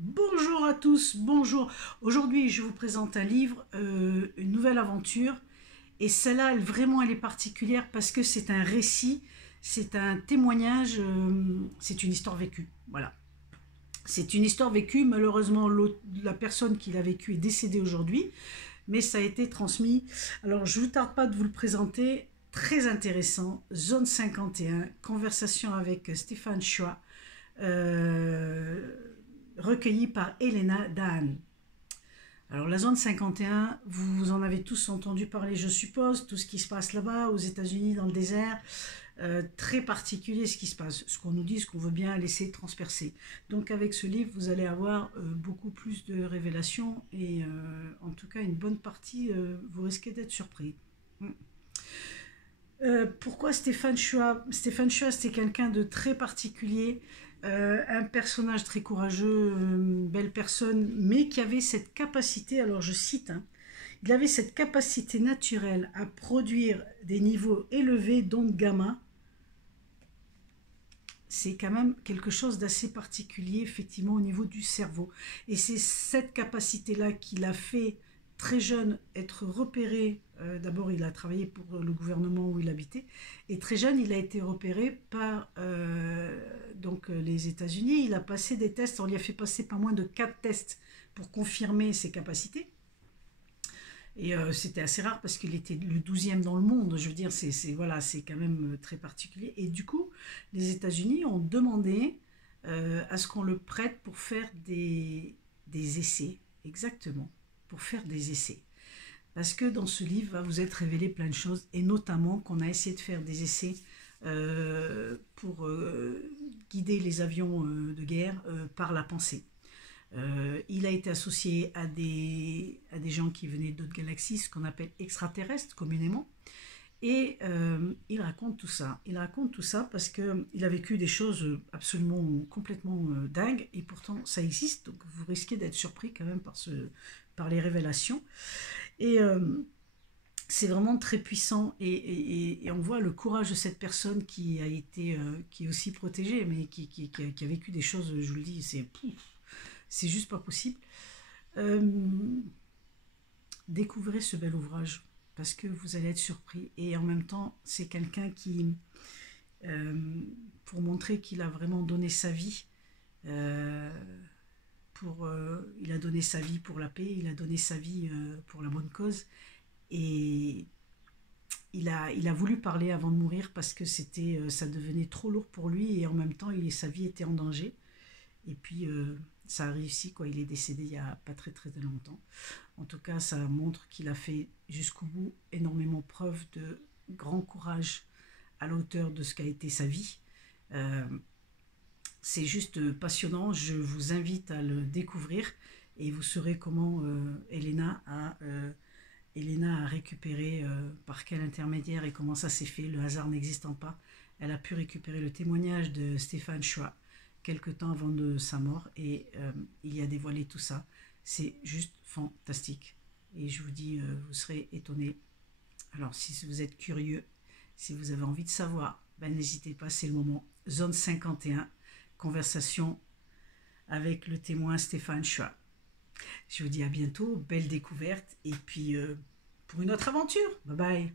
Bonjour à tous, bonjour. Aujourd'hui, je vous présente un livre, une nouvelle aventure. Et celle-là, elle est particulière parce que c'est un récit, c'est un témoignage, c'est une histoire vécue. Voilà. C'est une histoire vécue. Malheureusement, la personne qui l'a vécue est décédée aujourd'hui, mais ça a été transmis. Alors, je ne vous tarde pas de vous le présenter. Très intéressant. Zone 51, conversation avec Stéphane Chua. Euh, Recueilli par Elena Dahan. Alors la zone 51, vous en avez tous entendu parler, je suppose, tout ce qui se passe là-bas, aux États-Unis, dans le désert. Très particulier ce qui se passe, ce qu'on nous dit, ce qu'on veut bien laisser transpercer. Donc avec ce livre, vous allez avoir beaucoup plus de révélations et en tout cas une bonne partie, vous risquez d'être surpris. Pourquoi Stéphane Chua? Stéphane Chua, c'était quelqu'un de très particulier, un personnage très courageux, belle personne, mais qui avait cette capacité, alors je cite, hein, il avait cette capacité naturelle à produire des niveaux élevés d'ondes gamma. C'est quand même quelque chose d'assez particulier, effectivement, au niveau du cerveau. Et c'est cette capacité-là qui l'a fait très jeune être repéré. D'abord, il a travaillé pour le gouvernement où il habitait. Et très jeune, il a été repéré par les États-Unis. Il a passé des tests. On lui a fait passer pas moins de 4 tests pour confirmer ses capacités. Et c'était assez rare parce qu'il était le 12e dans le monde. Je veux dire, voilà, c'est quand même très particulier. Et du coup, les États-Unis ont demandé à ce qu'on le prête pour faire des essais. Exactement, pour faire des essais. Parce que dans ce livre va vous être révélé plein de choses, et notamment qu'on a essayé de faire des essais pour guider les avions de guerre par la pensée. Il a été associé à des gens qui venaient d'autres galaxies, ce qu'on appelle extraterrestres communément. Et il raconte tout ça. Il raconte tout ça parce qu'il a vécu des choses absolument complètement dingues, et pourtant ça existe. Donc vous risquez d'être surpris quand même par les révélations. Et c'est vraiment très puissant, et on voit le courage de cette personne qui a été, qui est aussi protégée, mais qui a vécu des choses, je vous le dis, c'est juste pas possible. Euh, Découvrez ce bel ouvrage parce que vous allez être surpris, et en même temps c'est quelqu'un qui, euh, pour montrer qu'il a vraiment donné sa vie, euh, il a donné sa vie pour la paix, il a donné sa vie pour la bonne cause, et il a voulu parler avant de mourir parce que ça devenait trop lourd pour lui, et en même temps sa vie était en danger. Et puis ça a réussi, quoi. Il est décédé il n'y a pas très très longtemps. En tout cas, ça montre qu'il a fait jusqu'au bout énormément preuve de grand courage à la hauteur de ce qu'a été sa vie. Euh, c'est juste passionnant. Je vous invite à le découvrir, et vous saurez comment Elena a récupéré, par quel intermédiaire et comment ça s'est fait, le hasard n'existant pas. Elle a pu récupérer le témoignage de Stéphane Chua quelque temps avant de sa mort, et il y a dévoilé tout ça. C'est juste fantastique. Et je vous dis, vous serez étonnés. Alors si vous êtes curieux, si vous avez envie de savoir, ben, n'hésitez pas, c'est le moment. Zone 51, conversation avec le témoin Stéphane Chua. Je vous dis à bientôt, belle découverte, et puis pour une autre aventure. Bye bye.